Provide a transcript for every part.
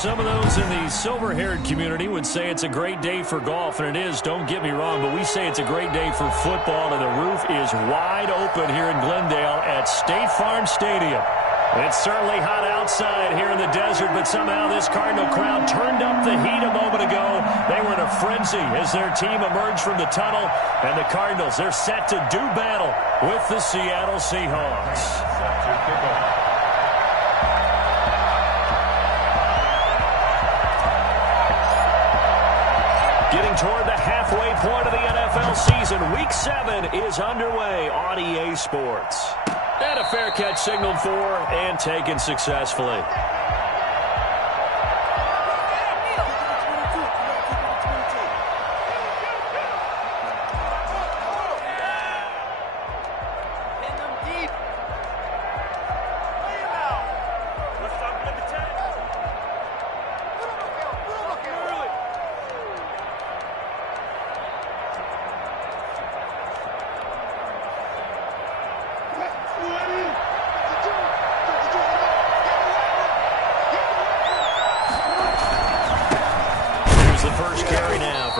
Some of those in the silver-haired community would say it's a great day for golf, and it is, don't get me wrong, but we say it's a great day for football, and the roof is wide open here in Glendale at State Farm Stadium. It's certainly hot outside here in the desert, but somehow this Cardinal crowd turned up the heat a moment ago. They were in a frenzy as their team emerged from the tunnel, and the Cardinals, they're set to do battle with the Seattle Seahawks. Getting toward the halfway point of the NFL season, Week 7 is underway on EA Sports. And a fair catch signaled for and taken successfully.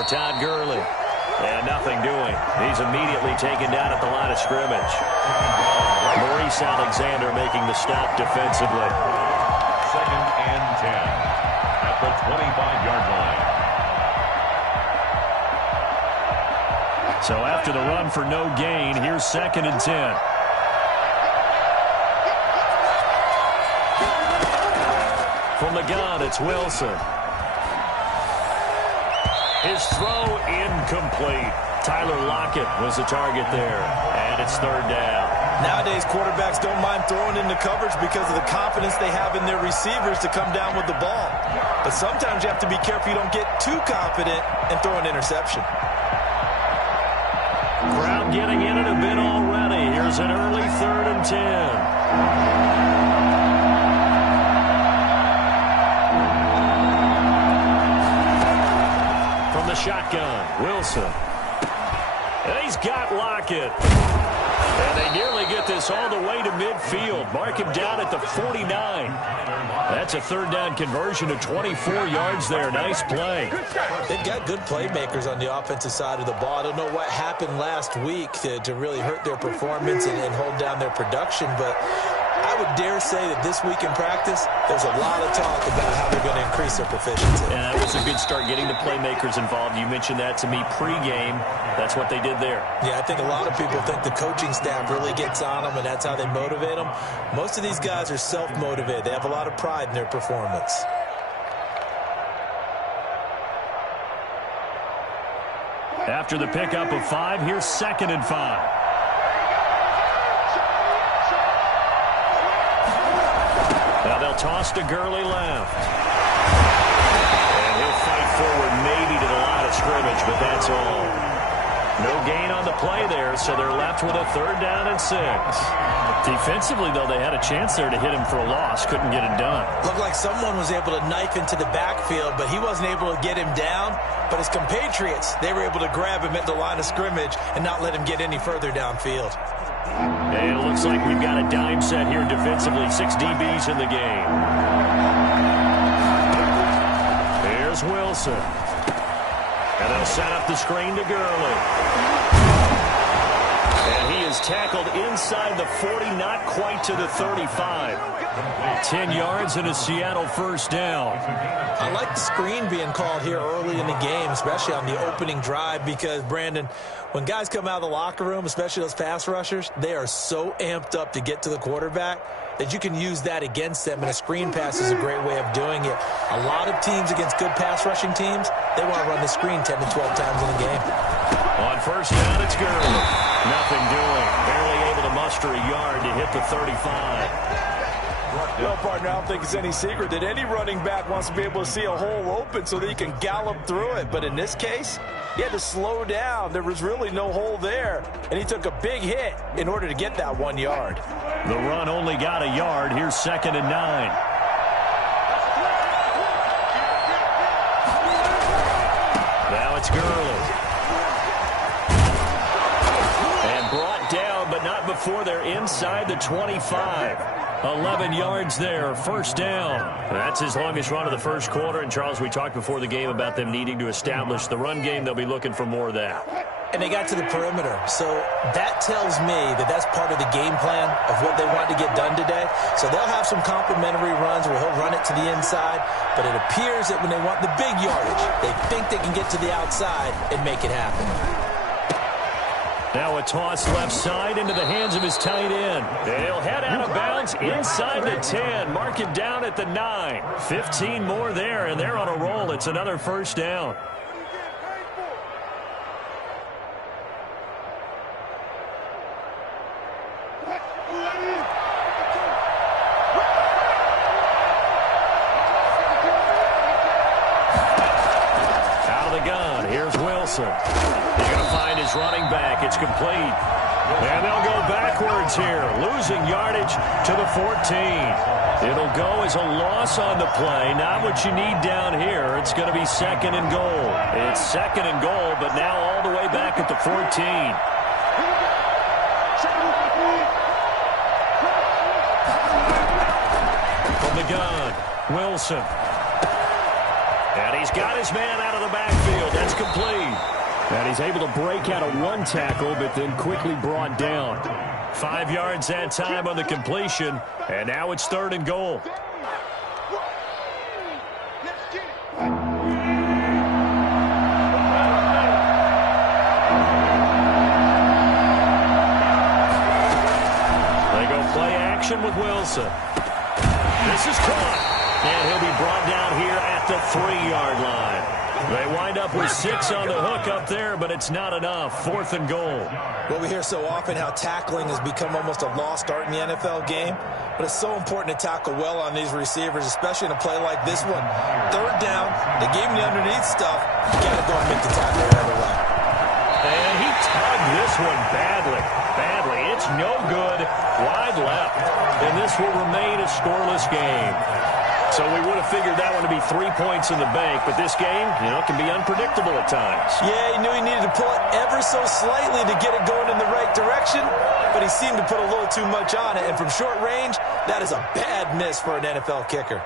Todd Gurley. And nothing doing. He's immediately taken down at the line of scrimmage. Maurice Alexander making the stop defensively. 2nd and 10 at the 25-yard line. So after the run for no gain, here's 2nd and 10. From the gun, it's Wilson. His throw incomplete. Tyler Lockett was the target there, and it's 3rd down. Nowadays, quarterbacks don't mind throwing into coverage because of the confidence they have in their receivers to come down with the ball. But sometimes you have to be careful you don't get too confident and throw an interception. Crowd getting in it a bit already. Here's an early 3rd and 10. The shotgun, Wilson. And he's got Lockett. And they nearly get this all the way to midfield. Mark him down at the 49. That's a 3rd down conversion of 24 yards there. Nice play. They've got good playmakers on the offensive side of the ball. I don't know what happened last week to really hurt their performance and hold down their production, but I would dare say that this week in practice, there's a lot of talk about how they're going to increase their proficiency. And that was a good start, getting the playmakers involved. You mentioned that to me pregame. That's what they did there. Yeah, I think a lot of people think the coaching staff really gets on them, and that's how they motivate them. Most of these guys are self-motivated. They have a lot of pride in their performance. After the pickup of 5, here's 2nd and 5. Now they'll toss to Gurley left. And he'll fight forward maybe to the line of scrimmage, but that's all. No gain on the play there, so they're left with a 3rd down and 6. Defensively, though, they had a chance there to hit him for a loss. Couldn't get it done. Looked like someone was able to knife into the backfield, but he wasn't able to get him down. But his compatriots, they were able to grab him at the line of scrimmage and not let him get any further downfield. And it looks like we've got a dime set here defensively. 6 DBs in the game. Here's Wilson. And they'll set up the screen to Gurley. And he is tackled inside the 40, not quite to the 35. 10 yards and a Seattle 1st down. I like the screen being called here early in the game, especially on the opening drive, because, Brandon, when guys come out of the locker room, especially those pass rushers, they are so amped up to get to the quarterback that you can use that against them, and a screen pass is a great way of doing it. A lot of teams against good pass rushing teams, they want to run the screen 10 to 12 times in a game. On 1st down, it's Gurley. Nothing doing. Barely able to muster a yard to hit the 35. Well, partner, I don't think it's any secret that any running back wants to be able to see a hole open so that he can gallop through it. But in this case, he had to slow down. There was really no hole there, and he took a big hit in order to get that 1 yard. The run only got a yard. Here's 2nd and 9. Now it's Gurley. And brought down, but not before they're inside the 25. 11 yards there, first down. That's his longest run of the first quarter. And, Charles, we talked before the game about them needing to establish the run game. They'll be looking for more of that. And they got to the perimeter. So that tells me that that's part of the game plan of what they want to get done today. So they'll have some complimentary runs where he'll run it to the inside. But it appears that when they want the big yardage, they think they can get to the outside and make it happen. Now a toss left side into the hands of his tight end. They'll head out of bounds inside the 10. Mark it down at the 9. 15 more there, and they're on a roll. It's another first down. Out of the gun, here's Wilson. He's going to find his running back. It's complete. And they'll go backwards here, losing yardage to the 14. It'll go as a loss on the play. Not what you need down here. It's going to be second and goal. It's second and goal, but now all the way back at the 14. From the gun, Wilson. And he's got his man out of the backfield. That's complete. And he's able to break out of one tackle, but then quickly brought down. 5 yards that time on the completion, and now it's third and goal. They go play action with Wilson. This is caught, and he'll be brought down here at the 3-yard line. They wind up with 6 on the hook up there, but it's not enough. Fourth and goal. Well, we hear so often how tackling has become almost a lost art in the NFL game, but it's so important to tackle well on these receivers, especially in a play like this one. Third down, they gave him the underneath stuff. You got to go and make the tackle right away. And he tugged this one badly. It's no good. Wide left. And this will remain a scoreless game. So we would have figured that one to be 3 points in the bank, but this game, can be unpredictable at times. Yeah, he knew he needed to pull it ever so slightly to get it going in the right direction, but he seemed to put a little too much on it, and from short range, that is a bad miss for an NFL kicker.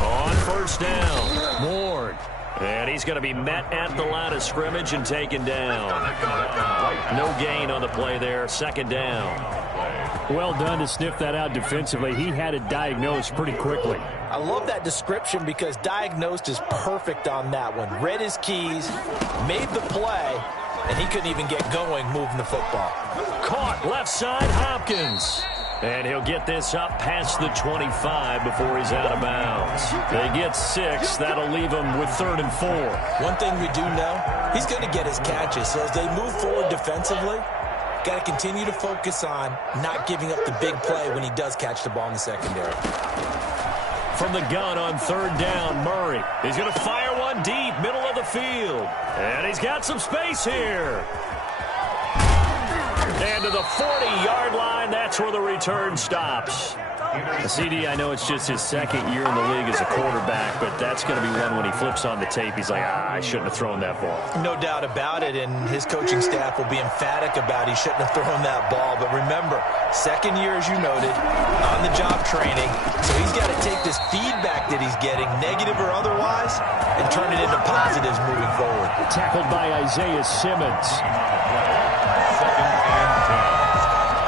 On first down, Ward. And he's going to be met at the line of scrimmage and taken down. No gain on the play there. Second down. Well done to sniff that out defensively. He had it diagnosed pretty quickly. I love that description because diagnosed is perfect on that one. Read his keys, made the play, and he couldn't even get going moving the football. Caught left side, Hopkins. And he'll get this up past the 25 before he's out of bounds. They get 6. That'll leave him with 3rd and 4. One thing we do know, he's going to get his catches. So as they move forward defensively, got to continue to focus on not giving up the big play when he does catch the ball in the secondary. From the gun on third down, Murray. He's going to fire one deep, middle of the field. And he's got some space here. And to the 40-yard line, that's where the return stops. CD, I know it's just his second year in the league as a quarterback, but that's going to be one when he flips on the tape. He's like, I shouldn't have thrown that ball. No doubt about it, and his coaching staff will be emphatic about he shouldn't have thrown that ball. But remember, second year, as you noted, on-the-job training. So he's got to take this feedback that he's getting, negative or otherwise, and turn it into positives moving forward. Tackled by Isaiah Simmons. Second and 10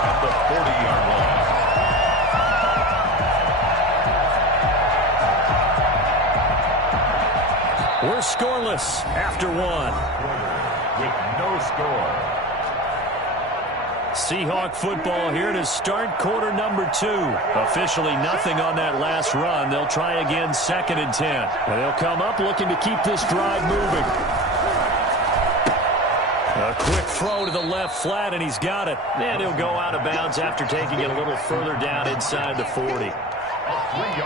at the 40-yard line. We're scoreless after one. With no score. Seahawk football here to start quarter number 2. Officially nothing on that last run. They'll try again, 2nd and 10. And they'll come up looking to keep this drive moving. A quick throw to the left flat, and he's got it. And he'll go out of bounds after taking it a little further down inside the 40.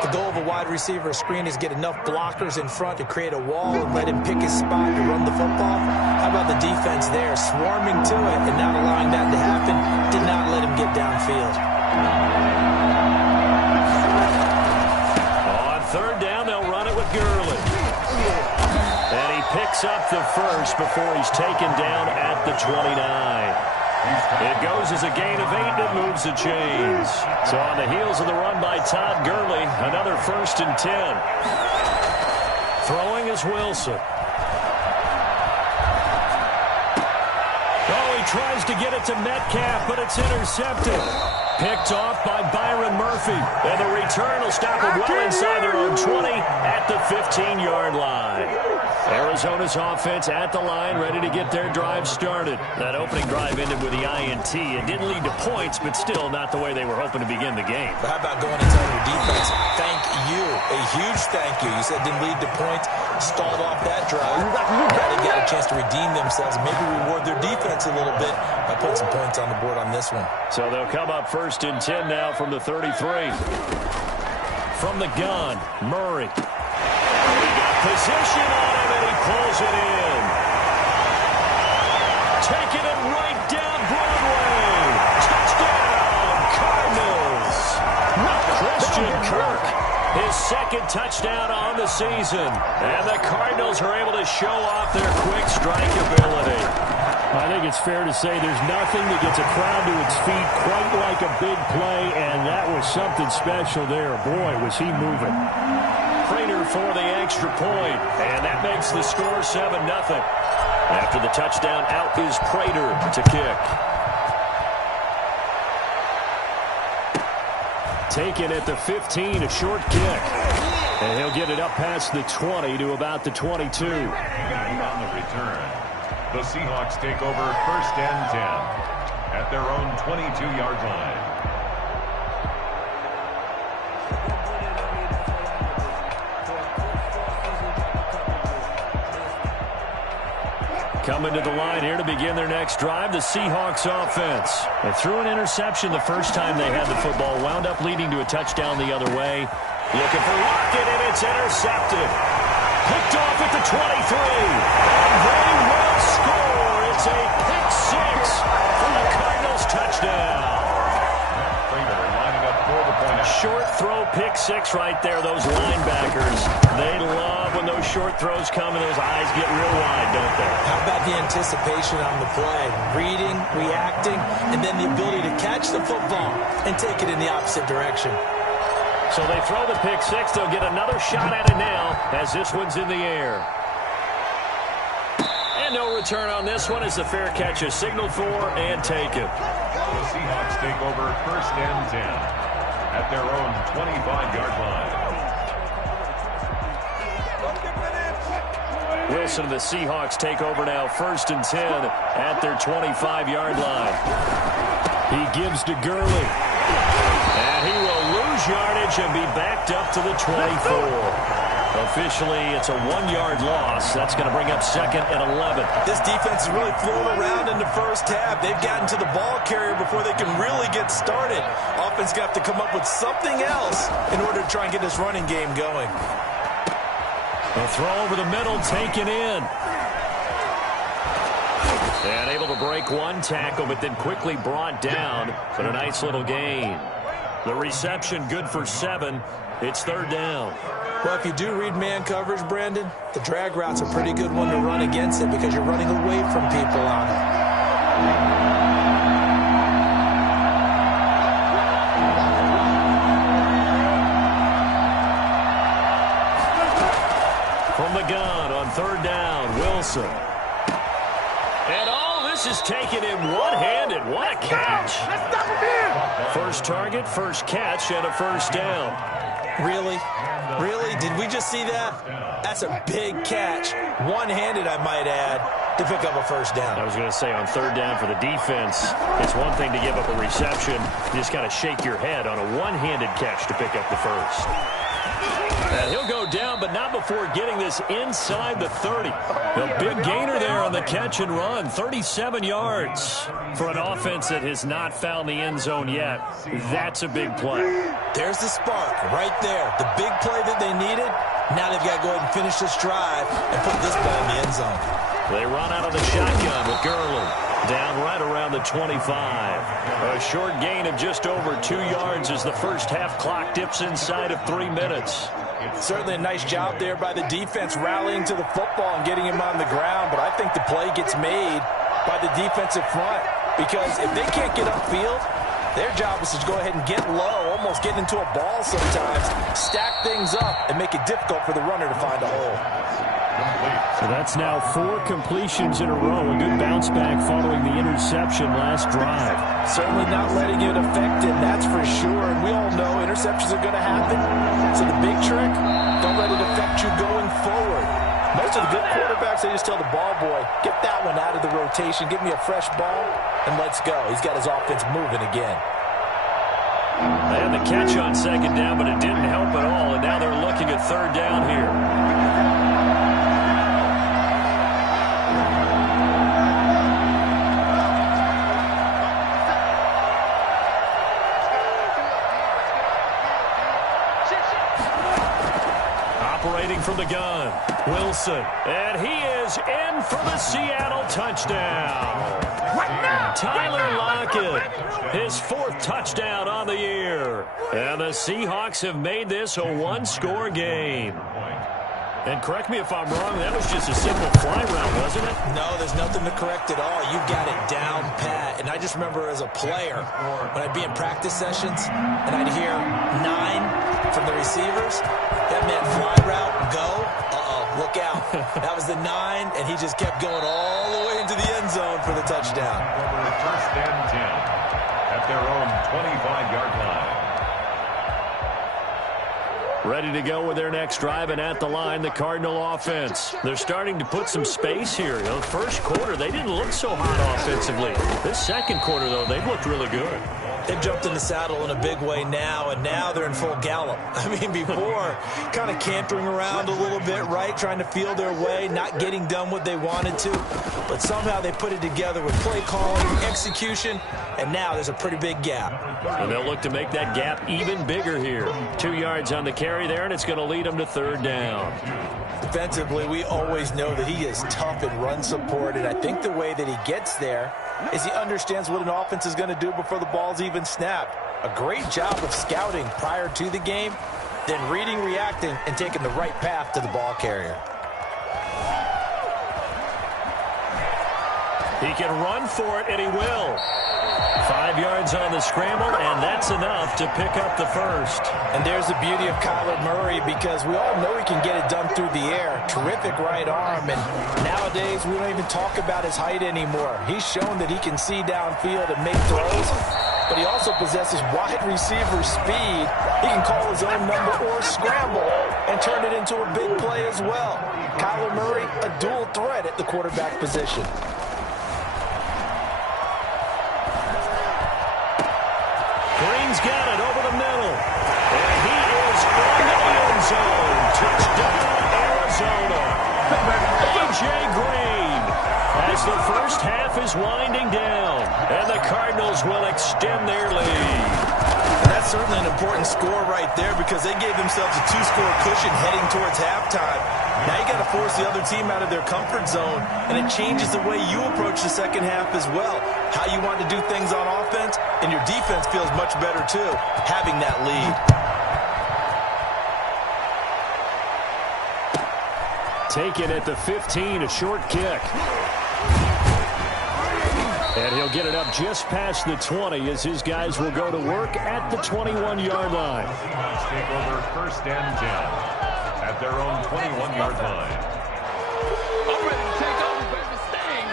The goal of a wide receiver screen is get enough blockers in front to create a wall and let him pick his spot to run the football. How about the defense there, swarming to it and not allowing that to happen, did not let him get downfield. On third down, they'll run it with Gurley. And he picks up the first before he's taken down at the 29. It goes as a gain of 8, and it moves the chains. So on the heels of the run by Todd Gurley, another 1st and 10. Throwing is Wilson. Oh, he tries to get it to Metcalf, but it's intercepted. Picked off by Byron Murphy. And the return will stop him well inside their own 20 at the 15-yard line. Arizona's offense at the line, ready to get their drive started. That opening drive ended with the INT. It didn't lead to points, but still not the way they were hoping to begin the game. But how about going and telling your defense, thank you, a huge thank you. You said didn't lead to points, stalled off that drive. Now they got a chance to redeem themselves and maybe reward their defense a little bit by putting some points on the board on this one. So they'll come up 1st and 10 now from the 33. From the gun, Murray. He got position on him, and he pulls it in. Taking it right down Broadway. Touchdown, Cardinals. Christian Kirk, his 2nd touchdown on the season. And the Cardinals are able to show off their quick strike ability. I think it's fair to say there's nothing that gets a crowd to its feet quite like a big play, and that was something special there. Boy, was he moving. Prater for the extra point, and that makes the score 7-0. After the touchdown, out is Prater to kick. Taken at the 15, a short kick. And he'll get it up past the 20 to about the 22. And on the return, the Seahawks take over 1st and 10 at their own 22-yard line. Coming to the line here to begin their next drive, the Seahawks offense. They threw an interception the first time they had the football, wound up leading to a touchdown the other way. Looking for Lockett, and it's intercepted. Picked off at the 23. And they will score. It's a pick 6 for the Cardinals touchdown. Prater lining up for the point. Short throw, pick 6 right there. Those linebackers, they love when those short throws come and those eyes get real wide, don't they? How about the anticipation on the play? Reading, reacting, and then the ability to catch the football and take it in the opposite direction. So they throw the pick 6. They'll get another shot at it now as this one's in the air. And no return on this one as the fair catch is signaled for and taken. The Seahawks take over 1st and 10 at their own 25-yard line. Wilson and the Seahawks take over now 1st and 10 at their 25-yard line. He gives to Gurley. And he will lose yardage and be backed up to the 24. Officially, it's a 1-yard loss. That's going to bring up 2nd and 11. This defense is really flown around in the first half. They've gotten to the ball carrier before they can really get started. Offense got to come up with something else in order to try and get this running game going. A throw over the middle, taken in. And able to break one tackle, but then quickly brought down. But a nice little gain. The reception good for 7. It's 3rd down. Well, if you do read man coverage, Brandon, the drag route's a pretty good one to run against it because you're running away from people on it. From the gun on 3rd down, Wilson. And all this is taken in one-handed. What a catch. First target, first catch, and a 1st down. Really? Really? Did we just see that? That's a big catch. One-handed, I might add, to pick up a 1st down. I was going to say on 3rd down for the defense, it's one thing to give up a reception. You just got to shake your head on a one-handed catch to pick up the 1st. And he'll go down, but not before getting this inside the 30. A big gainer there on the catch and run. 37 yards for an offense that has not found the end zone yet. That's a big play. There's the spark right there. The big play that they needed. Now they've got to go ahead and finish this drive and put this ball in the end zone. They run out of the shotgun with Gurley. Down right around the 25. A short gain of just over 2 yards as the first half clock dips inside of 3 minutes. Certainly a nice job there by the defense rallying to the football and getting him on the ground, but I think the play gets made by the defensive front because if they can't get upfield, their job is to go ahead and get low, almost get into a ball sometimes, stack things up, and make it difficult for the runner to find a hole. So that's now 4 completions in a row. A good bounce back following the interception last drive. Certainly not letting it affect him, that's for sure. And we all know interceptions are going to happen. So the big trick, don't let it affect you going forward. Most of the good quarterbacks, they just tell the ball boy, get that one out of the rotation, give me a fresh ball, and let's go. He's got his offense moving again. They had the catch on second down, but it didn't help at all, and now they're looking at third down here. Operating from the gun, Wilson, and he is in for the Seattle touchdown. Tyler Lockett, his 4th touchdown on the year. And the Seahawks have made this a 1-score game. And correct me if I'm wrong, that was just a simple fly route, wasn't it? No, there's nothing to correct at all. You've got it down pat. And I just remember as a player, when I'd be in practice sessions, and I'd hear 9 from the receivers, that meant fly route, go, look out. That was the 9, and he just kept going all the way into the end zone for the touchdown. First and 10 at their own 25-yard line. Ready to go with their next drive, and at the line, the Cardinal offense. They're starting to put some space here. You know, the first quarter, they didn't look so hot offensively. This second quarter, though, they've looked really good. They've jumped in the saddle in a big way now, and now they're in full gallop. I mean, before, kind of cantering around a little bit, right, trying to feel their way, not getting done what they wanted to. But somehow they put it together with play calling, execution, and now there's a pretty big gap. And they'll look to make that gap even bigger here. 2 yards on the carry there, and it's going to lead them to third down. Defensively, we always know that he is tough in run support, and I think the way that he gets there is he understands what an offense is going to do before the ball's even snapped. A great job of scouting prior to the game, then reading, reacting, and taking the right path to the ball carrier. He can run for it, and he will. 5 yards on the scramble, and that's enough to pick up the first. And there's the beauty of Kyler Murray, because we all know he can get it done through the air. Terrific right arm, and nowadays we don't even talk about his height anymore. He's shown that he can see downfield and make throws, but he also possesses wide receiver speed. He can call his own number or scramble and turn it into a big play as well. Kyler Murray, a dual threat at the quarterback position. Green's got it over the middle. And he is in the end zone. Touchdown, Arizona. A.J. Green as the first half is winding down. And the Cardinals will extend their lead. And that's certainly an important score right there because they gave themselves a 2-score cushion heading towards halftime. Now you got to force the other team out of their comfort zone, and it changes the way you approach the second half as well. How you want to do things on offense, and your defense feels much better too, having that lead. Taken at the 15, a short kick. And he'll get it up just past the 20 as his guys will go to work at the 21-yard line. Seahawks take over first and 10 at their own 21-yard line. I'm ready to take over, baby. Staying,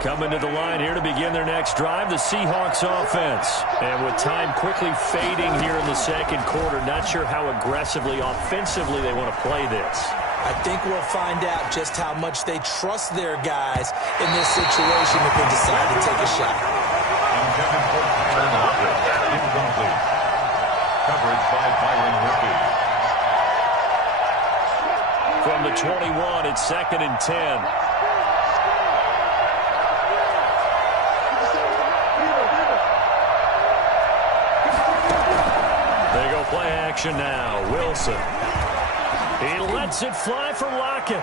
Coming to the line here to begin their next drive, the Seahawks offense. And with time quickly fading here in the second quarter, not sure how aggressively, offensively they want to play this. I think we'll find out just how much they trust their guys in this situation if they decide to take a shot. Intended for Tyler Lockett. Incomplete. Coverage by Byron Murphy. From the 21, it's 2nd and 10. They go play action now. Wilson. He lets it fly for Lockett.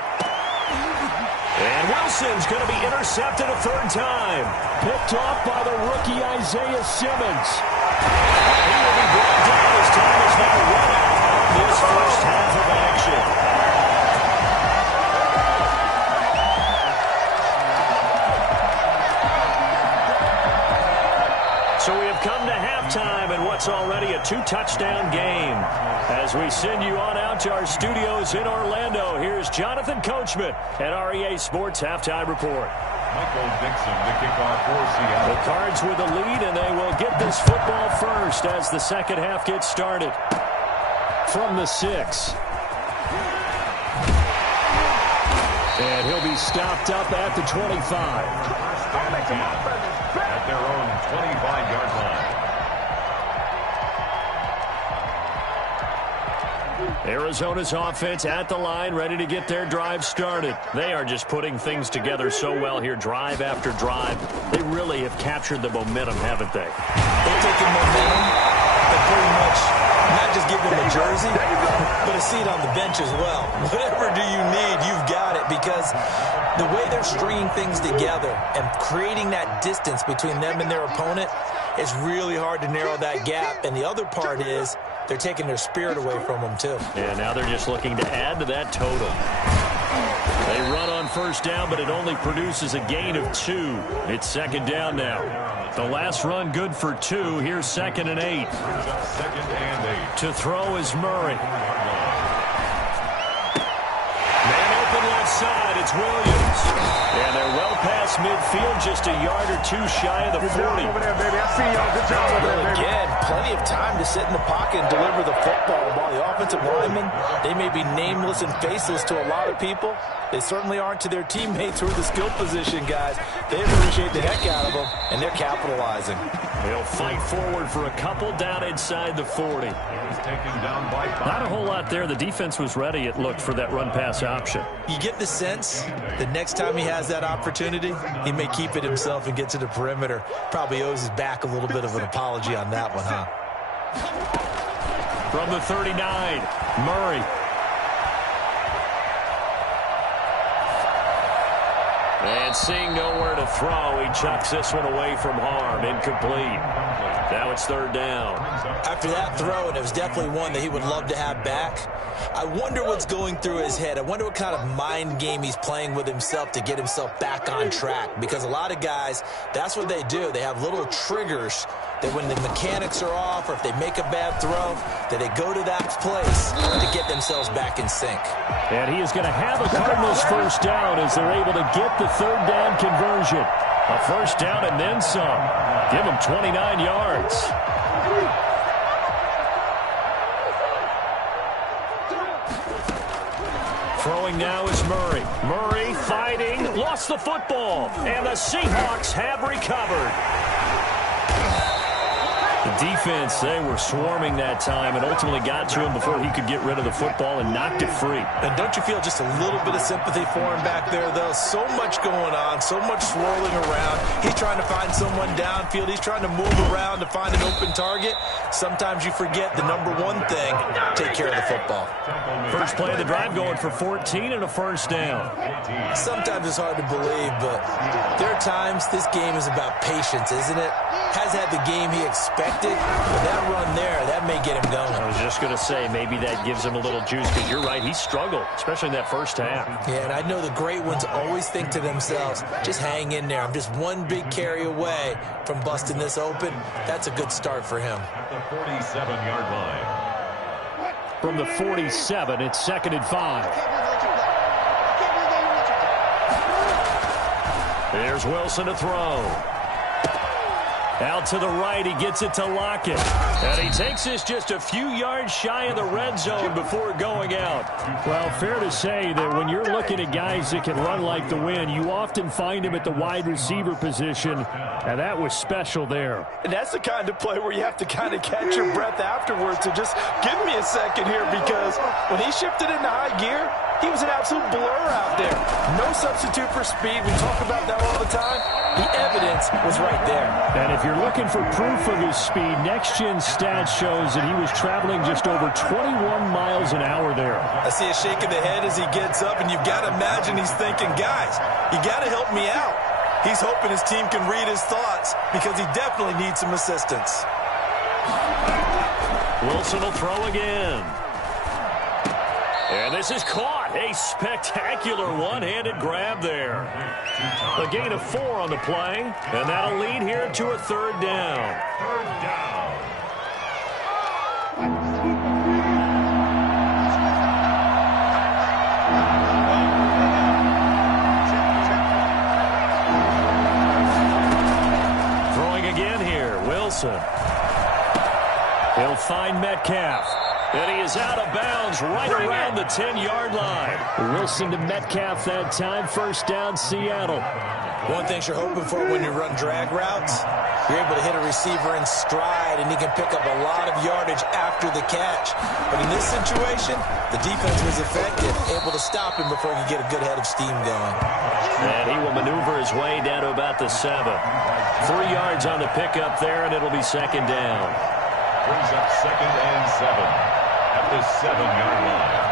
And Wilson's going to be intercepted a third time. Picked off by the rookie Isaiah Simmons. He will be brought down as time is now run out of this first half of action. So we have come to halftime in what's already a 2-touchdown game. As we send you on out to our studios in Orlando, here's Jonathan Coachman at REA Sports Halftime Report. Michael Dixon to kick off for Seattle. The Cards with the lead, and they will get this football first as the second half gets started. From the 6. And he'll be stopped up at the 25. First and 10 at their own 25-yard line. Arizona's offense at the line, ready to get their drive started. They are just putting things together so well here, drive after drive. They really have captured the momentum, haven't they? They're taking momentum, but pretty much not just giving them a jersey, but a seat on the bench as well. Whatever do you need, you've got it, because the way they're stringing things together and creating that distance between them and their opponent, it's really hard to narrow that gap. And the other part is they're taking their spirit away from them, too. Yeah, now they're just looking to add to that total. They run on first down, but it only produces a gain of 2. It's second down now. The last run good for 2. Here's second and 8. Second and 8. To throw is Murray. Man open left side, it's Williams. And they're well past midfield, just a yard or 2 shy of the 40. Over there, baby. I see y'all. Good job over there, baby. Again, plenty of time to sit in the pocket and deliver the football. While the offensive linemen, they may be nameless and faceless to a lot of people, they certainly aren't to their teammates who are the skill position guys. They appreciate the heck out of them, and they're capitalizing. They'll fight forward for a couple down inside the 40. He's taken down by 5. Not a whole lot there. The defense was ready, it looked, for that run-pass option. You get the sense that next time he has that opportunity, he may keep it himself and get to the perimeter. Probably owes his back a little bit of an apology on that one, huh? From the 39, Murray. And seeing nowhere to throw, he chucks this one away from harm. Incomplete. Now it's third down. After that throw, and it was definitely one that he would love to have back, I wonder what's going through his head. I wonder what kind of mind game he's playing with himself to get himself back on track. Because a lot of guys, that's what they do. They have little triggers that when the mechanics are off or if they make a bad throw, that they go to that place to get themselves back in sync. And he is going to have a Cardinals first down as they're able to get the third down conversion. A first down and then some. Give him 29 yards. Throwing now is Murray. Murray fighting, lost the football, and the Seahawks have recovered. The defense, they were swarming that time and ultimately got to him before he could get rid of the football and knocked it free. And don't you feel just a little bit of sympathy for him back there, though? So much going on, so much swirling around. He's trying to find someone downfield. He's trying to move around to find an open target. Sometimes you forget the number one thing, take care of the football. First play of the drive going for 14 and a first down. Sometimes it's hard to believe, but there are times this game is about patience, isn't it? Has had the game he expected, but that run there, that may get him going. I was just going to say, maybe that gives him a little juice, because you're right, he struggled, especially in that first half. Yeah, and I know the great ones always think to themselves, just hang in there. I'm just one big carry away from busting this open. That's a good start for him. At the 47-yard line. From the 47, it's second and 5. There's Wilson to throw. Out to the right, he gets it to Lockett. And he takes this just a few yards shy of the red zone before going out. Well, fair to say that when you're looking at guys that can run like the wind, you often find him at the wide receiver position, and that was special there. And that's the kind of play where you have to kind of catch your breath afterwards. So just give me a second here, because when he shifted into high gear, He was an absolute blur out there. No substitute for speed. We talk about that all the time. The evidence was right there. And if you're looking for proof of his speed, Next Gen Stats shows that he was traveling just over 21 miles an hour there. I see a shake of the head as he gets up, and you've got to imagine he's thinking, guys, you got to help me out. He's hoping his team can read his thoughts because he definitely needs some assistance. Wilson will throw again. And this is caught. A spectacular one-handed grab there. A gain of 4 on the play, and that'll lead here to a third down. Third down. Throwing again here, Wilson. He'll find Metcalf. And he is out of bounds right around the 10-yard line. Wilson to Metcalf that time. First down, Seattle. One thing you're hoping for when you run drag routes, you're able to hit a receiver in stride, and he can pick up a lot of yardage after the catch. But in this situation, the defense was effective, able to stop him before he could get a good head of steam going. And he will maneuver his way down to about the 7. 3 yards on the pickup there, and it'll be second down. Brings up second and 7. At the 7-yard line.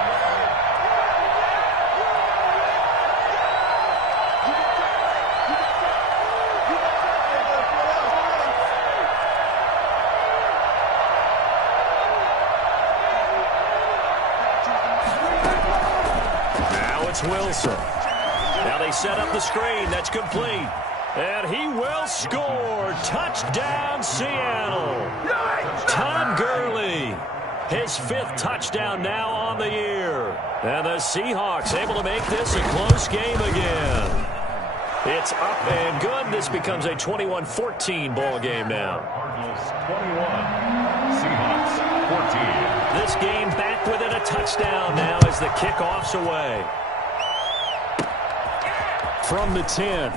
Now it's Wilson. Now they set up the screen. That's complete. And he will score. Touchdown, Seattle. Todd Gurley. His 5th touchdown now on the year. And the Seahawks able to make this a close game again. It's up and good. This becomes a 21-14 ball game now. Cardinals 21, Seahawks 14. This game back within a touchdown now as the kickoff's away. From the 10.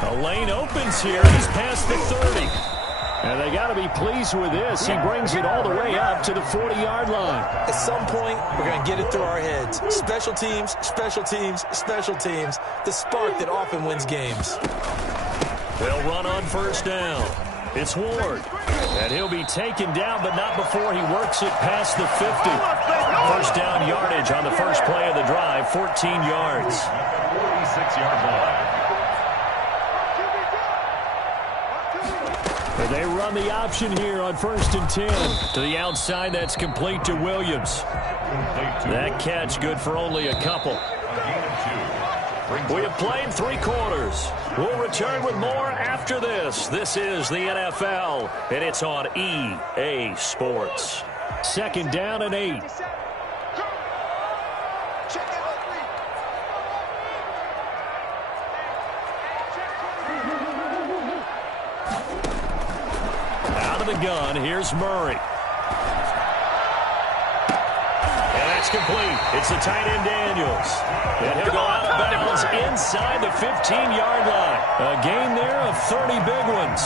The lane opens here. He's past the 30. And they got to be pleased with this. He brings it all the way up to the 40-yard line. At some point, we're going to get it through our heads. Special teams, special teams, special teams. The spark that often wins games. They'll run on first down. It's Ward. And he'll be taken down, but not before he works it past the 50. First down yardage on the first play of the drive, 14 yards. 46-yard line. They run the option here on first and 10. To the outside, that's complete to Williams. That catch good for only a couple. We have played 3 quarters. We'll return with more after this. This is the NFL, and it's on EA Sports. Second down and 8. Out of the gun, here's Murray. And that's complete. It's the tight end Daniels. And he'll go out of bounds inside the 15-yard line. A gain there of 30 big ones.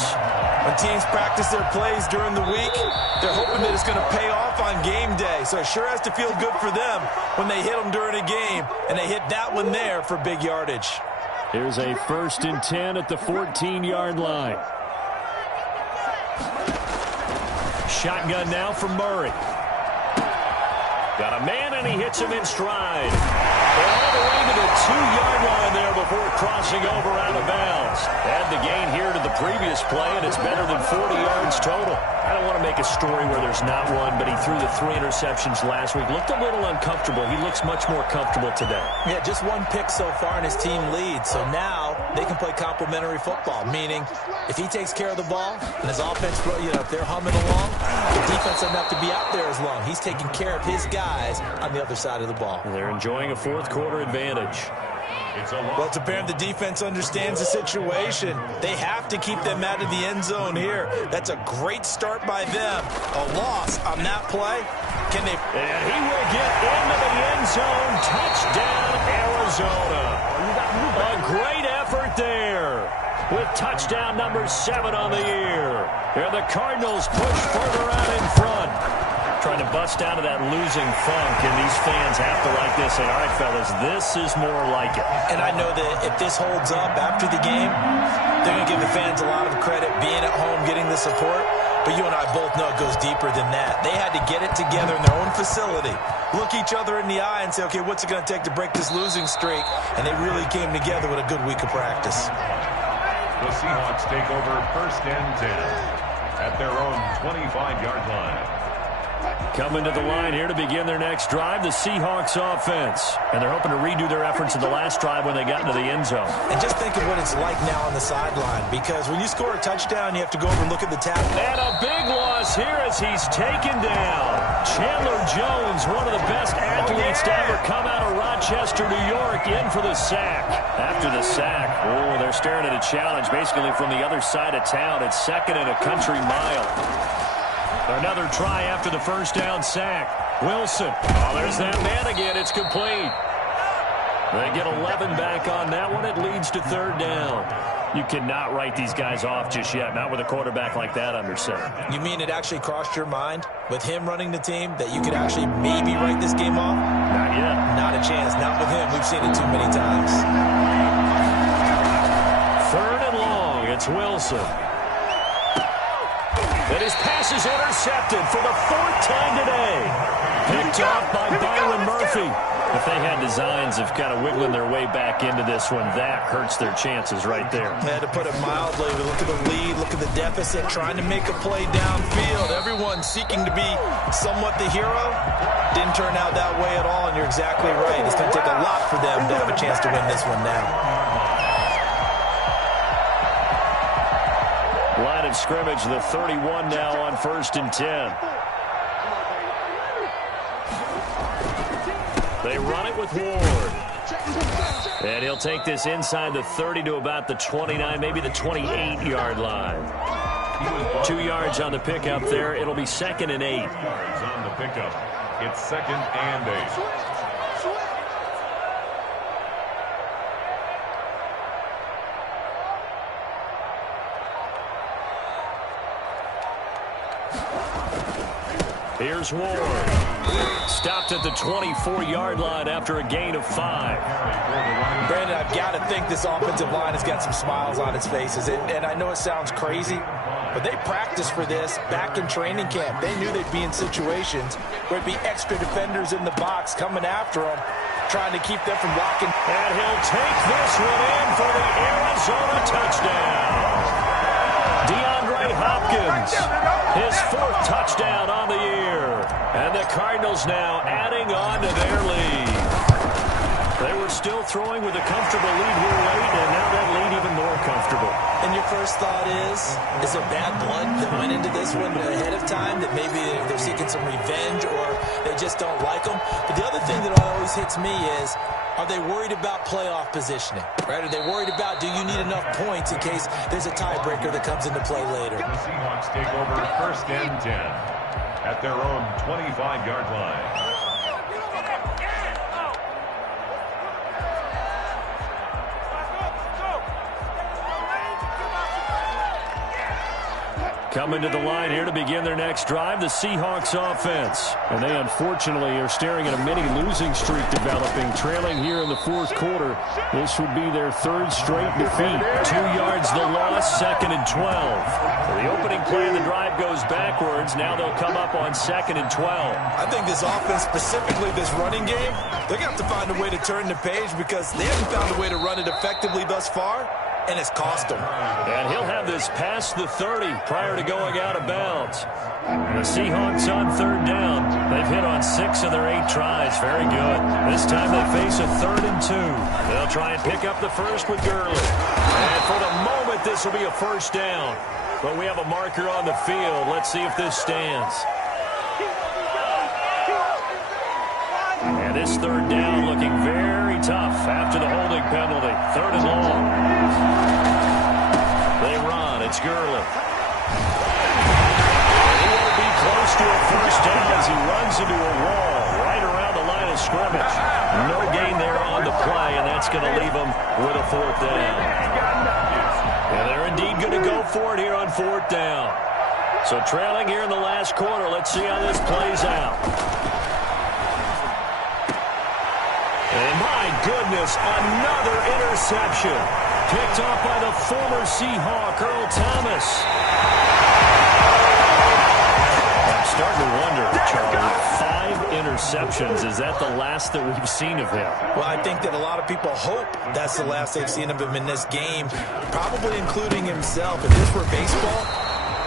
When teams practice their plays during the week, they're hoping that it's going to pay off on game day. So it sure has to feel good for them when they hit them during a game. And they hit that one there for big yardage. Here's a first and 10 at the 14-yard line. Shotgun now from Murray. Got a man, and he hits him in stride. And all the way to the 2-yard line there before crossing over out of bounds. Add the gain here to the previous play, and it's better than 40 yards total. I don't want to make a story where there's not one, but he threw the 3 interceptions last week. Looked a little uncomfortable. He looks much more comfortable today. Yeah, just 1 pick so far, and his team leads. So now they can play complementary football, meaning if he takes care of the ball and his offense, if they're humming along, the defense doesn't have to be out there as long. He's taking care of his guys on the other side of the ball. They're enjoying a fourth-quarter advantage. Well, it's apparent the defense understands the situation. They have to keep them out of the end zone here. That's a great start by them. A loss on that play. Can they? And he will get into the end zone. Touchdown, Arizona. A great effort there with touchdown number 7 on the year. And the Cardinals push further out in front. trying to bust out of that losing funk, and these fans have to like this. And all right, fellas, this is more like it. And I know that if this holds up after the game, they're going to give the fans a lot of credit being at home, getting the support. But you and I both know it goes deeper than that. They had to get it together in their own facility, look each other in the eye and say, okay, what's it going to take to break this losing streak? And they really came together with a good week of practice. The Seahawks take over 1st and 10 at their own 25-yard line. Coming to the line here to begin their next drive, the Seahawks offense. And they're hoping to redo their efforts in the last drive when they got into the end zone. And just think of what it's like now on the sideline, because when you score a touchdown, you have to go over and look at the tackle. And a big loss here as he's taken down. Chandler Jones, one of the best athletes to ever come out of Rochester, New York, in for the sack. After the sack, they're staring at a challenge basically from the other side of town. It's 2nd and a country mile. Another try after the first down sack. Wilson. Oh, there's that man again. It's complete. They get 11 back on that one. It leads to 3rd down. You cannot write these guys off just yet, not with a quarterback like that under center. You mean it actually crossed your mind with him running the team that you could actually maybe write this game off? Not yet. Not a chance. Not with him. We've seen it too many times. 3rd and long. It's Wilson. And his pass is intercepted for the 4th time today. Picked off by Byron Murphy. If they had designs of kind of wiggling their way back into this one, that hurts their chances right there. They had to put it mildly. Look at the lead, look at the deficit, trying to make a play downfield. Everyone seeking to be somewhat the hero. Didn't turn out that way at all, and you're exactly right. It's going to take a lot for them to have a chance to win this one now. Line of scrimmage, the 31 now on 1st and 10. They run it with Ward. And he'll take this inside the 30 to about the 29, maybe the 28-yard line. 2 yards on the pickup there. It'll be 2nd and 8. Yards on the pickup. It's 2nd and 8. Here's Ward. Stopped at the 24-yard line after a gain of 5. Brandon, I've got to think this offensive line has got some smiles on its faces. And I know it sounds crazy, but they practiced for this back in training camp. They knew they'd be in situations where it'd be extra defenders in the box coming after them, trying to keep them from blocking. And he'll take this one in for the Arizona touchdown. DeAndre Hopkins, his 4th touchdown on the year. And the Cardinals now adding on to their lead. They were still throwing with a comfortable lead here late, and now that lead even more comfortable. And your first thought is there bad blood that went into this one ahead of time, that maybe they're seeking some revenge or they just don't like them? But the other thing that always hits me is, are they worried about playoff positioning? Right? Are they worried about, do you need enough points in case there's a tiebreaker that comes into play later? The Seahawks take over 1st and 10 at their own 25-yard line. Coming to the line here to begin their next drive, the Seahawks offense. And they unfortunately are staring at a mini losing streak developing, trailing here in the 4th quarter. This would be their 3rd straight defeat. 2 yards the loss, 2nd and 12. So the opening play of the drive goes backwards. Now they'll come up on 2nd and 12. I think this offense, specifically this running game, they're going to have to find a way to turn the page because they haven't found a way to run it effectively thus far. And it's cost him. And he'll have this past the 30 prior to going out of bounds. The Seahawks on 3rd down. They've hit on 6 of their 8 tries. Very good. This time they face a 3rd and 2. They'll try and pick up the first with Gurley. And for the moment, this will be a 1st down. But we have a marker on the field. Let's see if this stands. And this 3rd down looking very tough after the holding penalty. 3rd and long. They run. It's Gurley. He won't be close to a 1st down as he runs into a wall right around the line of scrimmage. No gain there on the play, and that's going to leave him with a 4th down. And they're indeed going to go for it here on 4th down. So trailing here in the last quarter. Let's see how this plays out. And my goodness, another interception. Picked off by the former Seahawk, Earl Thomas. I'm starting to wonder, Charlie, 5 interceptions. Is that the last that we've seen of him? Well, I think that a lot of people hope that's the last they've seen of him in this game, probably including himself. If this were baseball,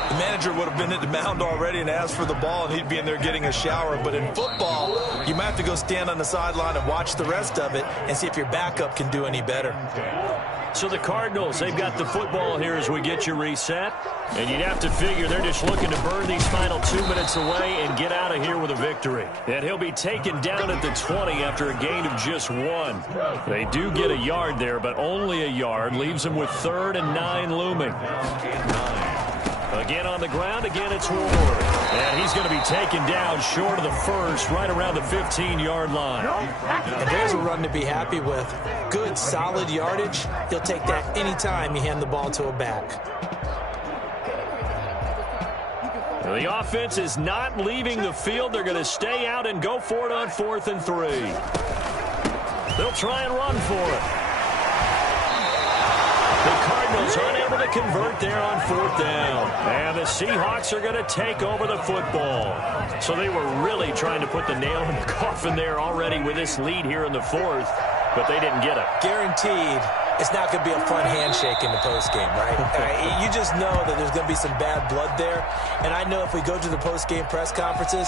the manager would have been at the mound already and asked for the ball, and he'd be in there getting a shower. But in football, you might have to go stand on the sideline and watch the rest of it and see if your backup can do any better. So the Cardinals, they've got the football here as we get you reset. And you'd have to figure they're just looking to burn these final 2 minutes away and get out of here with a victory. And he'll be taken down at the 20 after a gain of just 1. They do get a yard there, but only a yard. Leaves them with 3rd and 9 looming. Again on the ground, again it's Ward. And he's going to be taken down short of the first, right around the 15-yard line. And there's a run to be happy with. Good, solid yardage. He'll take that anytime you hand the ball to a back. The offense is not leaving the field. They're going to stay out and go for it on 4th and 3. They'll try and run for it. The Cardinals unable to convert there on 4th down. And the Seahawks are going to take over the football. So they were really trying to put the nail in the coffin there already with this lead here in the 4th, but they didn't get it. Guaranteed it's not going to be a fun handshake in the postgame, right? You just know that there's going to be some bad blood there. And I know if we go to the postgame press conferences,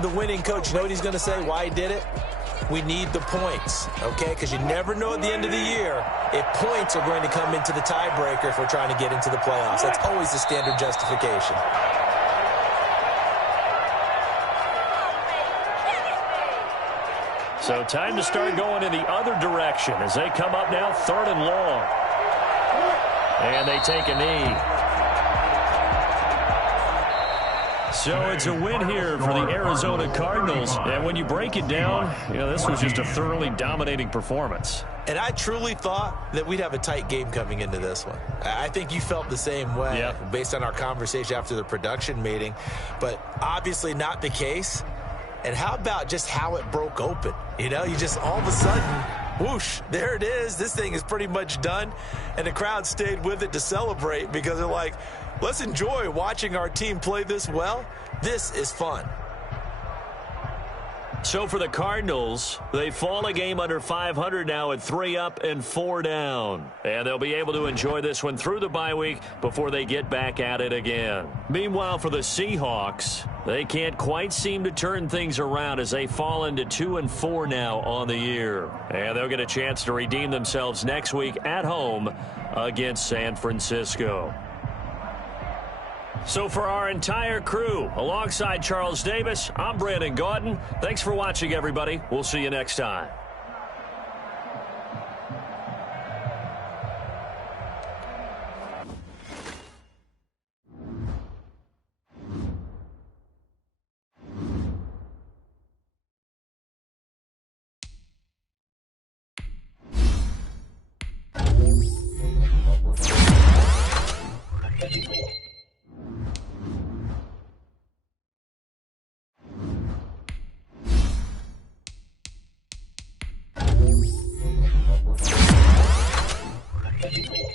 the winning coach, you know what he's going to say, why he did it? We need the points, okay? Because you never know at the end of the year if points are going to come into the tiebreaker if we're trying to get into the playoffs. That's always the standard justification. So time to start going in the other direction as they come up now 3rd and long. And they take a knee. So it's a win here for the Arizona Cardinals. And when you break it down, this was just a thoroughly dominating performance. And I truly thought that we'd have a tight game coming into this one. I think you felt the same way based on our conversation after the production meeting. But obviously not the case. And how about just how it broke open? You just all of a sudden, whoosh, there it is. This thing is pretty much done. And the crowd stayed with it to celebrate because they're like, let's enjoy watching our team play this well. This is fun. So for the Cardinals, they fall a game under 500 now at 3 up and 4 down. And they'll be able to enjoy this one through the bye week before they get back at it again. Meanwhile, for the Seahawks, they can't quite seem to turn things around as they fall into 2 and 4 now on the year. And they'll get a chance to redeem themselves next week at home against San Francisco. So for our entire crew, alongside Charles Davis, I'm Brandon Gaudin. Thanks for watching, everybody. We'll see you next time. Thank you.